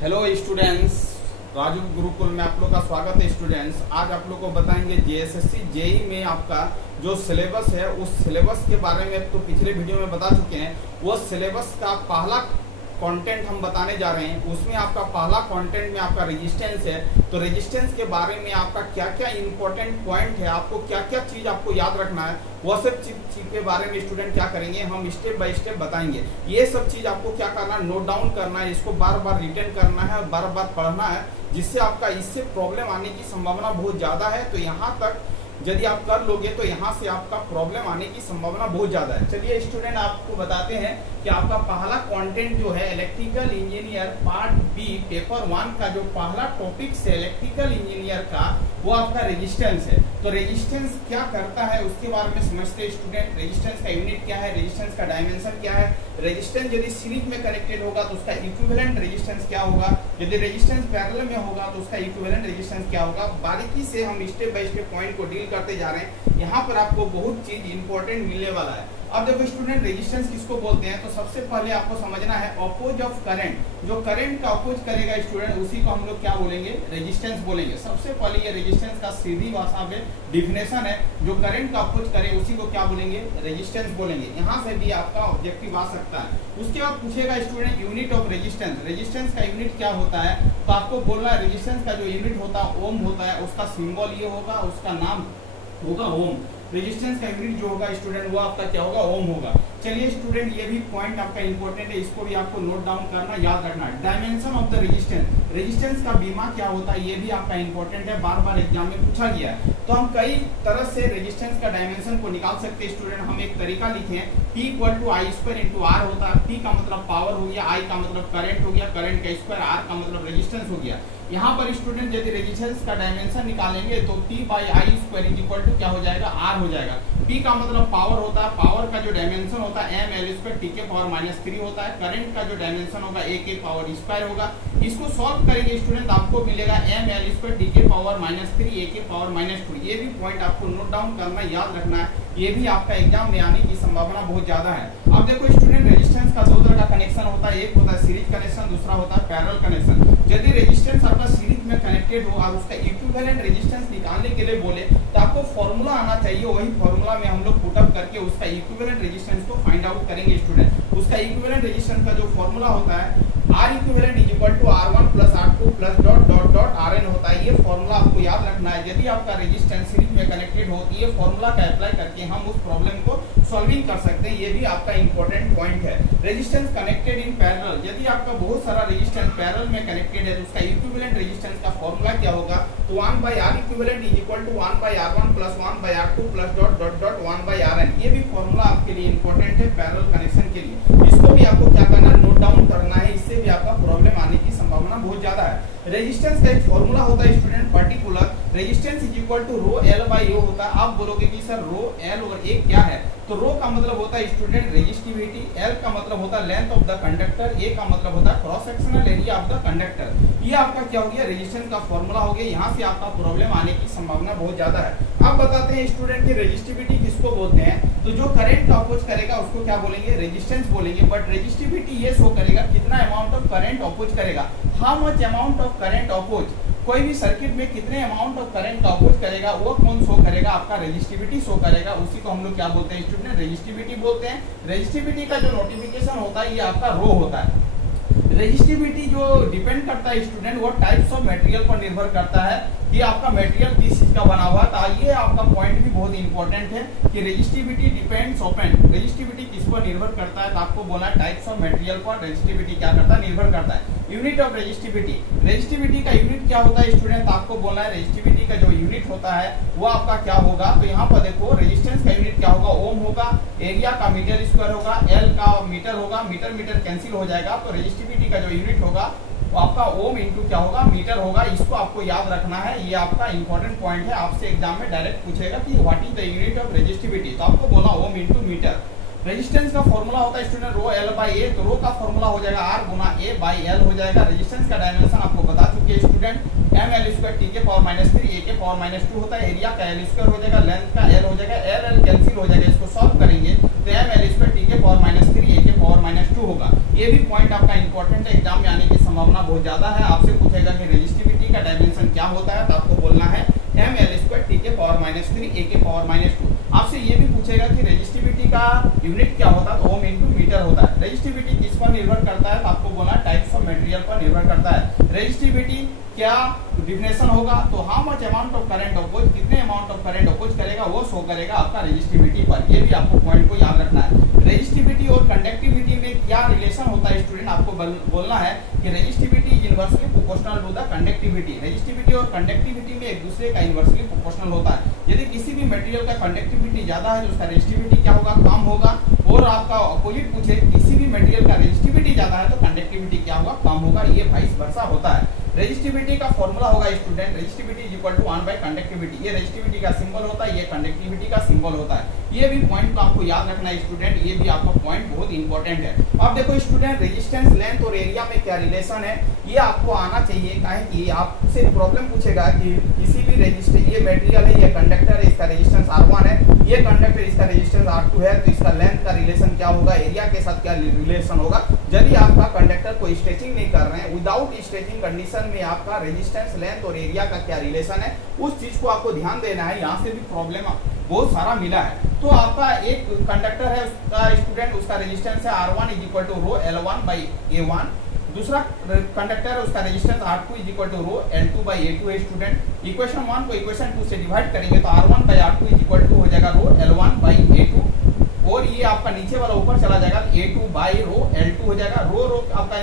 Hello students, Raju Gurukul में आप लोग का स्वागत है। स्टूडेंट्स, आज आप लोग को बताएंगे जेएसएससी जेई में आपका जो सिलेबस है उस सिलेबस के बारे में तो पिछले वीडियो में बता चुके हैं। वो सिलेबस का पहला कंटेंट हम बताने जा रहे हैं। उसमें आपका पहला कंटेंट में आपका रेजिस्टेंस है। तो रेजिस्टेंस के बारे में आपका क्या क्या इंपॉर्टेंट पॉइंट है, आपको क्या क्या चीज आपको याद रखना है, वह सब चीज के बारे में स्टूडेंट क्या करेंगे, हम स्टेप बाय स्टेप बताएंगे। ये सब चीज आपको क्या करना है, नोट डाउन करना है, इसको बार बार रिटर्न करना है, बार बार पढ़ना है, जिससे आपका इससे प्रॉब्लम आने की संभावना बहुत ज्यादा है। तो यहाँ तक यदि आप कर लोगे तो यहाँ से आपका प्रॉब्लम आने की संभावना बहुत ज्यादा है। चलिए स्टूडेंट, आपको बताते हैं कि आपका पहला कंटेंट जो है electrical engineer part B paper 1 का जो पहला टॉपिक है इलेक्ट्रिकल इंजीनियर का, वो आपका रेजिस्टेंस है। तो रेजिस्टेंस क्या करता है उसके बारे में समझते हैं स्टूडेंट। रेजिस्टेंस का यूनिट क्या है, रेजिस्टेंस का डायमेंशन क्या है, रेजिस्टेंस यदि सीरीज में कनेक्टेड होगा तो उसका इक्विवेलेंट रेजिस्टेंस क्या होगा, यदि रेजिस्टेंस पैरेलल में होगा तो उसका इक्विवेलेंट रेजिस्टेंस क्या होगा। बारीकी से हम स्टेप बाय स्टेप पॉइंट को डील करते जा रहे हैं। यहाँ पर आपको बहुत चीज इंपॉर्टेंट मिलने वाला है। अब देखो स्टूडेंट, रेजिस्टेंस किसको बोलते हैं, तो सबसे पहले आपको समझना है अपोज ऑफ करंट। जो करंट का अपोज करेगा स्टूडेंट, उसी को हम लोग क्या बोलेंगे, रेजिस्टेंस बोलेंगे। सबसे पहले ये रेजिस्टेंस का सीधी भाषा में डिफिनेशन है। जो करंट का अपोज करे उसी को क्या बोलेंगे, रेजिस्टेंस बोलेंगे। यहाँ से भी आपका ऑब्जेक्टिव आ सकता है। उसके बाद पूछेगा student unit of resistance. Resistance का यूनिट क्या होता है, तो आपको बोलना है रेजिस्टेंस का जो यूनिट होता है ओम होता है। उसका सिंबल ये होगा, उसका नाम होगा ओम। रेजिस्टेंस का यूनिट जो होगा स्टूडेंट वो आपका क्या होगा, ओम होगा। चलिए स्टूडेंट, ये भी पॉइंट आपका इंपॉर्टेंट है, इसको भी आपको नोट डाउन करना, याद रखना है। Dimension of the resistance, resistance का बीमा क्या होता है, ये भी आपका इंपॉर्टेंट है, बार बार एग्जाम में पूछा गया है। तो हम कई तरह से रेजिस्टेंस का डायमेंशन को निकाल सकते हैं स्टूडेंट। हम एक तरीका लिखे, P = I² × R होता है। P का मतलब पावर हो गया, I का मतलब करंट हो गया, करंट का स्क्वायर, R का मतलब रेजिस्टेंस हो गया। यहाँ पर स्टूडेंट यदि रेजिस्टेंस का डायमेंशन निकालेंगे तो P/I² क्या हो जाएगा, R हो जाएगा। P का मतलब पावर होता है, पावर का जो डायमेंशन होता है mL² T⁻³ होता है। करंट का जो डायमेंशन होगा A² होगा। इसको सॉल्व करेंगे स्टूडेंट, आपको मिलेगा mL² T⁻³ A⁻²। ये भी पॉइंट आपको नोट डाउन करना, याद रखना है। ये भी आपका एग्जाम में आने की संभावना बहुत ज्यादा है। अब देखो स्टूडेंट, रेजिस्टेंस का दो तरह का कनेक्शन होता है, एक होता है सीरीज कनेक्शन, दूसरा होता है पैरेलल कनेक्शन। यदि रेजिस्टेंस आपका सीरीज में कनेक्टेड हो और उसका इक्विवेलेंट रेजिस्टेंस निकालने के लिए बोले तो आपको फॉर्मूला आना चाहिए। वही फॉर्मूला में हम लोग पुटअप करके उसका इक्विवेलेंट रेजिस्टेंस को फाइंड आउट करेंगे स्टूडेंट। उसका इक्विवेलेंट रेजिस्टेंस का जो फॉर्मूला होता है R equivalent = R1 + R2 + ... Rn होता है। ये फॉर्मूला आपको याद रखना है। यदि आपका रेजिस्टेंस सीरीज में कनेक्टेड हो तो ये फॉर्मूला का अप्लाई करके हम उस प्रॉब्लम को सॉल्विंग कर सकते हैं। ये भी आपका इंपॉर्टेंट पॉइंट है। रेजिस्टेंस कनेक्टेड इन पैरेलल, यदि आपका बहुत सारा रेजिस्टेंस पैरेलल में कनेक्टेड है तो उसका इक्विवेलेंट रेजिस्टेंस का फॉर्मूला क्या होगा, तो 1/R equivalent = 1/R1 + 1/R2 + ... 1/Rn। ये भी फॉर्मूला आपके लिए इंपॉर्टेंट है पैरेलल कनेक्शन के लिए। इसको भी आपको क्या करना है, नोट डाउन करना है। इससे भी आपका प्रॉब्लम आने की संभावना बहुत ज्यादा है। रेजिस्टेंस का एक फॉर्मूला होता है स्टूडेंट, पर्टिकुलर रेजिस्टेंस = ρL/ρ होता है। आप बोलोगे कि सर ρL और A क्या है, तो ρ का मतलब होता है स्टूडेंट रेजिस्टिविटी, L का मतलब होता है length of the conductor, A का मतलब होता है cross sectional area of the conductor. ये आपका क्या हो गया, रेजिस्टेंस का फॉर्मूला हो गया। यहाँ से आपका प्रॉब्लम आने की संभावना बहुत ज्यादा है। अब बताते हैं स्टूडेंट की रेजिस्टिविटी किसको बोलते हैं, तो जो करंट का अपोज करेगा उसको क्या बोलेंगे, रेजिस्टेंस बोलेंगे। बट रेजिस्टिविटी ये शो करेगा कितना अमाउंट ऑफ करंट अपोज करेगा, how much amount of current oppose. कोई भी सर्किट में कितने अमाउंट ऑफ करंट का अपोज करेगा वो कौन शो करेगा, आपका रेजिस्टिविटी शो करेगा। उसी को हम लोग क्या बोलते हैं स्टूडेंट, रेजिस्टिविटी बोलते हैं। रेजिस्टिविटी का जो नोटिफिकेशन होता है ये आपका रो होता है। रेजिस्टिविटी जो डिपेंड करता है स्टूडेंट, वो टाइप्स ऑफ मटेरियल पर निर्भर करता है कि आपका मटेरियल किस चीज का बना हुआ है। तो ये आपका पॉइंट भी बहुत इंपॉर्टेंट है कि रेजिस्टिविटी डिपेंड्स ऑन, रेजिस्टिविटी किस पर निर्भर करता है, तो आपको बोला टाइप्स ऑफ मटेरियल पर रेजिस्टिविटी क्या करता है, निर्भर करता है। यूनिट ऑफ रेजिस्टिविटी, रेजिस्टिविटी का यूनिट क्या होता है स्टूडेंट, तो आपको बोलना है रेजिस्टिविटी का जो यूनिट होता है वो आपका क्या होगा। तो यहाँ पर देखो रेजिस्टेंस का यूनिट क्या होगा, ओम होगा, एरिया का मीटर² होगा, L का मीटर होगा, मीटर मीटर कैंसिल हो जाएगा। तो रेजिस्टिविटी का जो यूनिट होगा वो आपका ओम इंटू क्या होगा, मीटर होगा। इसको आपको याद रखना है, ये आपका इंपॉर्टेंट पॉइंट है। आपसे एग्जाम में डायरेक्ट पूछेगा कि what is the unit of resistivity, तो आपको बोला ओम इंटू मीटर। रेजिस्टेंस का फॉर्मूला होता है स्टूडेंट ρL/A, तो रो का फॉर्मूला हो जाएगा R × A/L हो जाएगा। रेजिस्टेंस का डायमेंशन आपको बता चुके हैं स्टूडेंट, mL² T⁻³ A⁻² होता है। एरिया का L² हो जाएगा, लेंथ का L हो जाएगा, L कैंसिल हो जाएगा। इसको सॉल्व करेंगे तो mL² T⁻³ A⁻² होगा। ये भी पॉइंट आपका इंपॉर्टेंट है, एग्जाम में आने की संभावना बहुत ज्यादा है। आपसे पूछेगा कि रेजिस्टिविटी का डायमेंशन क्या होता है, तो आपको बोलना है ml² t के पावर -3 a के पावर -2। आपसे ये भी पूछेगा कि रेजिस्टिविटी का यूनिट क्या होता है, तो ओम इनटू मीटर होता है। रेजिस्टिविटी किस पर निर्भर करता है, तो आपको बोलना टाइप्स ऑफ मटेरियल पर निर्भर करता है। रेजिस्टिविटी क्या डिफिनेशन होगा, तो how much amount of current oppose, कितने अमाउंट ऑफ करंट अपोज करेगा वो शो करेगा आपका रेजिस्टिविटी पर। ये भी आपको पॉइंट को याद रखना है। रेजिस्टिविटी और कंडक्टिविटी में क्या रिलेशन होता है स्टूडेंट, आपको बोलना है कि resistivity is inversely proportional to the conductivity. Resistivity और कंडक्टिविटी में एक दूसरे का इनवर्सली प्रोपोर्शनल होता है। यदि किसी भी मटेरियल का कंडक्टिविटी ज्यादा है तो उसका रेजिस्टिविटी क्या होगा, कम होगा। और आपका अपोजिट पूछे किसी भी मटेरियल का रेजिस्टिविटी ज्यादा है तो कंडक्टिविटी क्या होगा, कम होगा। ये वाइस वर्सा होता है। रेजिस्टिविटी का फॉर्मूला होगा student, resistivity is equal to 1 by conductivity. ये रेजिस्टिविटी का सिंबल होता है, ये कंडक्टिविटी का सिंबल होता है। ये भी पॉइंट को आपको याद रखना है स्टूडेंट, ये भी आपका पॉइंट बहुत इंपॉर्टेंट है। अब देखो स्टूडेंट, रेजिस्टेंस, लेंथ और एरिया में क्या रिलेशन है, ये आपको आना चाहिए। काहे कि आपसे प्रॉब्लम पूछेगा कि किसी भी रेजिस्टेंस, ये मटेरियल है, ये कंडक्टर है, इसका रेजिस्टेंस R1 है, ये कंडक्टर, इसका रेजिस्टेंस R2 है, तो इसका लेंथ का रिलेशन क्या होगा, एरिया के साथ क्या रिलेशन होगा। यदि आपका कंडक्टर को स्ट्रेचिंग नहीं कर रहे हैं, विदाउट स्ट्रेचिंग कंडीशन में आपका रेजिस्टेंस, लेंथ और एरिया का क्या रिलेशन है, उस चीज को आपको ध्यान देना है। यहाँ से भी प्रॉब्लम बहुत सारा मिला है। तो आपका एक कंडक्टर है, उसका स्टूडेंट, उसका रेजिस्टेंस है R1 is equal to rho L1 by A1। दूसरा कंडक्टर है, उसका resistance R2 is equal to rho L2 by A2 है स्टूडेंट। इक्वेशन 1 को इक्वेशन 2 से डिवाइड करेंगे तो R1 by R2 is equal to हो जाएगा रो L1 बाई A2। और ये आपका नीचे वाला ऊपर चला जाएगा, A2 बाई रो L2 हो जाएगा। रो आपका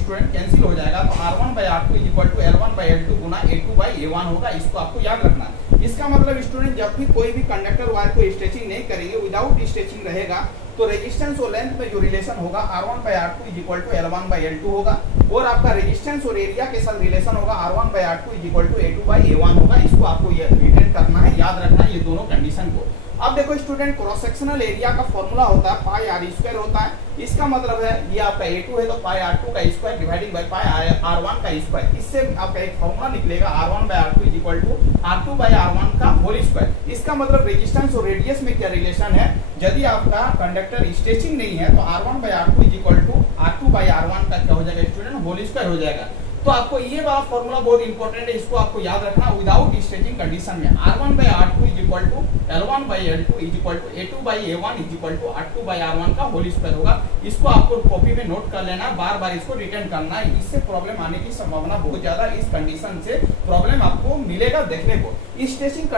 स्टूडेंट कैंसिल हो जाएगा, तो R1 by R2 is equal to L1 by L2 गुना A2 बाई A1 होगा। इसको आपको याद रखना है। इसका मतलब स्टूडेंट, जब भी कोई भी कंडक्टर वायर को स्ट्रेचिंग नहीं करेंगे, विदाउट स्ट्रेचिंग रहेगा, तो रेजिस्टेंस और लेंथ में जो रिलेशन होगा R1 by R2 is equal to L1 by L2 होगा। और आपका रेजिस्टेंस और एरिया के साथ रिलेशन होगा R1 by R2 is equal to A2 by A1 होगा। इसको आपको रिटेन करना है, याद रखना है ये दोनों कंडीशन को। अब देखो स्टूडेंट, क्रॉस सेक्शनल एरिया का फॉर्मूला होता है पाई R स्क्वायर होता है। इसका मतलब है ये आपका A2 है तो पाई R2 का square dividing by pi R1 का स्क्वायर। इससे आपका एक फॉर्मूला निकलेगा R1 by R2 is equal to R2 by R1 का होल स्क्वायर। इसका मतलब रेजिस्टेंस और रेडियस में क्या रिलेशन है, यदि आपका कंडक्टर स्ट्रेचिंग नहीं है तो R1 by R2 is equal to R2 by R1 का क्या हो जाएगा स्टूडेंट, होल स्क्वायर हो जाएगा। तो आपको ये वाला फॉर्मूला बहुत इंपॉर्टेंट है, इसको आपको याद रखना। विदाउट स्ट्रेचिंग कंडीशन में R1 by R2 is equal to L1 by L2 is equal to A2 by A1 is equal to R2 by R1 का होल स्क्वायर होगा। इसको आपको कॉपी में नोट कर लेना, बार बार इसको रिटर्न करना है। इससे प्रॉब्लम आने की संभावना बहुत ज्यादा, इस कंडीशन से प्रॉब्लम आपको मिलेगा देखने को। स्ट्रेचिंग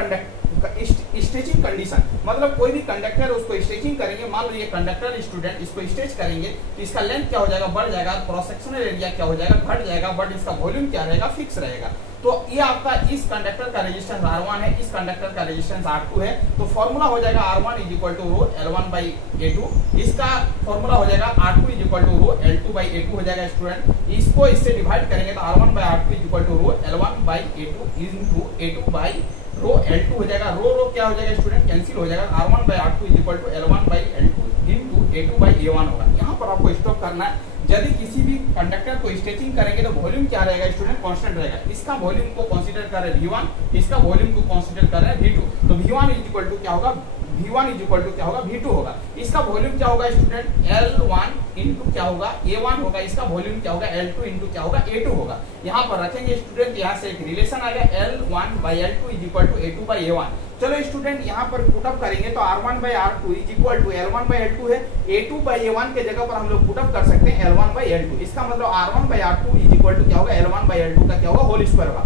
कंडीशन मतलब कोई भी कंडक्टर उसको स्ट्रेचिंग करेंगे, मान लो ये कंडक्टर स्टूडेंट, इसको स्ट्रेच करेंगे तो इसका लेंथ क्या हो जाएगा, बढ़ जाएगा। क्रॉस सेक्शनल एरिया क्या हो जाएगा, घट जाएगा। बट इसका वॉल्यूम क्या रहेगा, फिक्स रहेगा। तो ये आपका इस कंडक्टर का रेजिस्टेंस R1 है, इस कंडक्टर का रेजिस्टेंस R2 है। तो फॉर्मूला हो जाएगा R1 is equal to rho L1 by A2। इसका फॉर्मूला हो जाएगा R2 is equal to rho L2 by A2 हो जाएगा स्टूडेंट। इसको इससे डिवाइड करेंगे तो R1 by R2 is equal to rho L1 by A2 into A2 by rho L2 हो जाएगा। रो क्या हो जाएगा स्टूडेंट, कैंसिल हो जाएगा। R1 by R2 is equal to L1 by L2 into A2 by A1 होगा। यहाँ पर आपको स्टॉप करना है। यदि किसी भी कंडक्टर को स्ट्रेचिंग करेंगे तो वॉल्यूम क्या रहेगा स्टूडेंट, कांस्टेंट रहेगा। इसका वॉल्यूम को कंसीडर करें V1, इसका वॉल्यूम को कंसीडर करें V2। तो V1 इज इक्वल टू क्या होगा, V1 इज इक्वल टू क्या होगा, V2 होगा। इसका वॉल्यूम क्या होगा स्टूडेंट, L1 इंटू क्या होगा, A1 होगा। इसका वॉल्यूम क्या होगा, L2 इंटू क्या होगा, A2 होगा। यहाँ पर रखेंगे स्टूडेंट, यहाँ से एक रिलेशन आ गया L1 by L2 is equal to A2 by A1। चलो स्टूडेंट, यहाँ पर पुटअप करेंगे तो R1 by R2 is equal to L1 by L2 है। A2 बाई A1 के जगह पर हम लोग पुटअप कर सकते हैं L1 बाई L2। इसका मतलब R1 by R2 is equal to क्या होगा, L1 बाई L2 का क्या होगा, होल स्क्वायर होगा।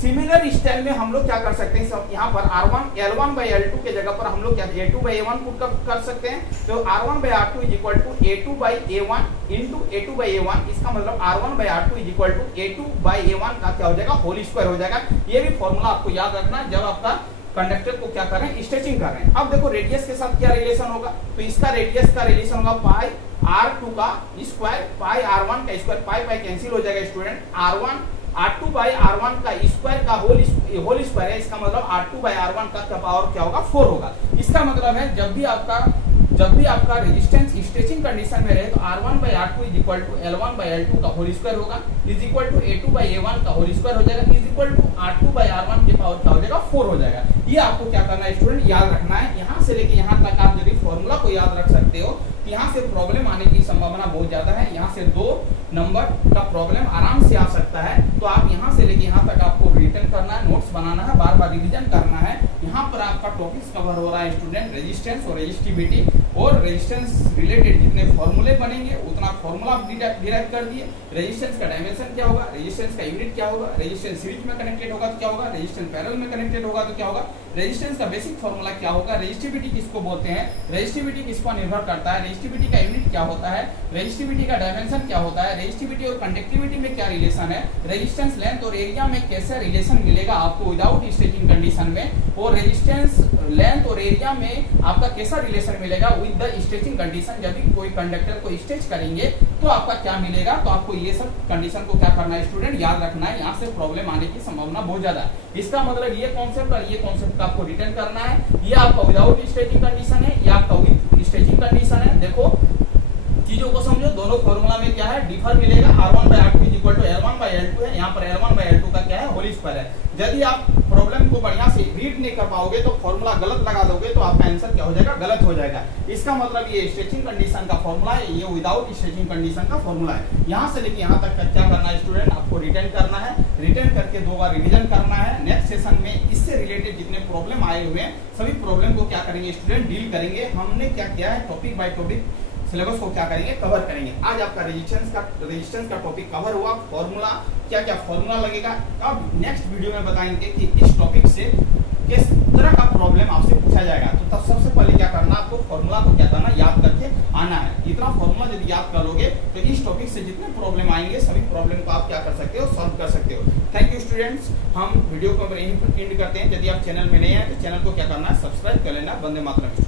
सिमिलर स्टाइल में हम लोग क्या कर सकते हैं, सब यहाँ पर L1 बाई L2 के जगह पर हम लोग क्या A2 बाई A1 पुट कर सकते हैं। तो R1 by R2 is equal to A2 by A1 into A2 by A1। इसका मतलब R1 by R2 is equal to A2 by A1 का क्या हो जाएगा, होल स्क्वायर हो जाएगा। ये भी फॉर्मूला आपको याद रखना जब आपका कंडक्टर को क्या कर रहे हैं, स्ट्रेचिंग कर रहे हैं। अब देखो रेडियस के साथ क्या रिलेशन होगा, तो इसका रेडियस का रिलेशन होगा पाई R2 का स्क्वायर पाई R1 का स्क्वायर। पाई पाई कैंसिल हो जाएगा स्टूडेंट। R2 बाई R1 का स्क्वायर का होल स्क्वायर है। इसका मतलब R2 बाई R1 का पावर क्या होगा, 4 होगा। इसका मतलब है जब भी आपका रेजिस्टेंस स्ट्रेचिंग कंडीशन में रहे तो R1 by R2 is equal to L1 by L2 का होल स्क्वायर होगा, is equal to A2 by A1 का होल स्क्वायर हो जाएगा, is equal to R2 by R1 के पावर क्या हो जाएगा, 4 हो जाएगा। ये आपको क्या करना है स्टूडेंट, याद रखना है। यहाँ से लेके यहाँ तक आप यदि फॉर्मूला को याद रख सकते हो तो यहाँ से प्रॉब्लम आने की संभावना बहुत ज्यादा है। यहाँ से 2 नंबर का प्रॉब्लम आराम से आ सकता है। तो आप यहाँ से लेके यहाँ तक आपको रिटर्न करना है, नोट्स बनाना है, बार बार रिवीजन करना है। यहाँ पर आपका टॉपिक्स कवर हो रहा है स्टूडेंट, रेजिस्टेंस और रेजिस्टिविटी, और रेजिस्टेंस रिलेटेड जितने फॉर्मूले बनेंगे उतना फॉर्मूला आप डिराइव कर दिए। रेजिस्टेंस का डायमेंशन क्या होगा, रेजिस्टेंस का यूनिट क्या होगा, रेजिस्टेंस सीरीज में कनेक्टेड होगा तो क्या होगा, रेजिस्टेंस पैरेलल में कनेक्टेड होगा तो क्या होगा, रेजिस्टेंस का बेसिक फॉर्मूला क्या होगा, रेजिस्टिविटी किसको बोलते हैं, रेजिस्टिविटी किस पर निर्भर करता है, रेजिस्टिविटी का यूनिट क्या होता है, रेजिस्टिविटी का डायमेंशन क्या होता है, रेजिस्टिविटी और कंडक्टिविटी में क्या रिलेशन है, रेजिस्टेंस लेंथ और एरिया में कैसे रिलेशन मिलेगा आपको विदाउट स्टेचिंग कंडीशन में, और रेजिस्टेंस लेंथ और एरिया में आपका कैसा रिलेशन मिलेगा विद द स्टेचिंग कंडीशन। यदि कोई कंडक्टर को स्टेच करेंगे तो आपका क्या मिलेगा, तो आपको ये सब कंडीशन को क्या करना है स्टूडेंट, याद रखना है। यहाँ से प्रॉब्लम आने की संभावना बहुत ज्यादा है। इसका मतलब ये कॉन्सेप्ट और ये कॉन्सेप्ट आपको रिटर्न करना है। ये आपका विदाउट स्टेचिंग कंडीशन है, ये आपका विद स्टेचिंग कंडीशन है। देखो चीजों को समझो, दोनों फॉर्मूला में क्या है, डिफर मिलेगा। R1/R2 L1/L2 है, यहाँ पर L1/L2 का क्या है, होल स्क्वायर है। यदि आप प्रॉब्लम को बढ़िया से रीड नहीं कर पाओगे तो फॉर्मूला गलत लगा दोगे तो आपका आंसर क्या हो जाएगा, गलत हो जाएगा। इसका मतलब ये स्ट्रेचिंग कंडीशन का फॉर्मूला है, ये विदाउट स्ट्रेचिंग कंडीशन का फॉर्मूला है। यहाँ से लेके यहाँ तक का क्या करना है स्टूडेंट, आपको रिटर्न करना है, रिटर्न करके 2 बार रिवीजन करना है। नेक्स्ट सेशन में इससे रिलेटेड जितने प्रॉब्लम आए हुए हैं सभी प्रॉब्लम को क्या करेंगे स्टूडेंट, डील करेंगे। हमने क्या किया है, टॉपिक बाय टॉपिक सिलेबस को क्या करेंगे, कवर करेंगे। आज आपका रेजिस्टेंस का टॉपिक कवर हुआ, फॉर्मूला क्या क्या फॉर्मूला लगेगा। अब नेक्स्ट वीडियो में बताएंगे कि इस टॉपिक से किस तरह का प्रॉब्लम आपसे पूछा जाएगा। तो तब सबसे पहले क्या करना, आपको फॉर्मूला को क्या करना, याद करके आना है। इतना फॉर्मूला यदि याद कर लोगे तो इस टॉपिक से जितने प्रॉब्लम आएंगे सभी प्रॉब्लम को आप क्या कर सकते हो, सॉल्व कर सकते हो। थैंक यू स्टूडेंट्स, हम वीडियो को यहीं पर एंड करते हैं। यदि आप चैनल में नए हैं तो चैनल को क्या करना है, सब्सक्राइब कर लेना। वंदे मातरम।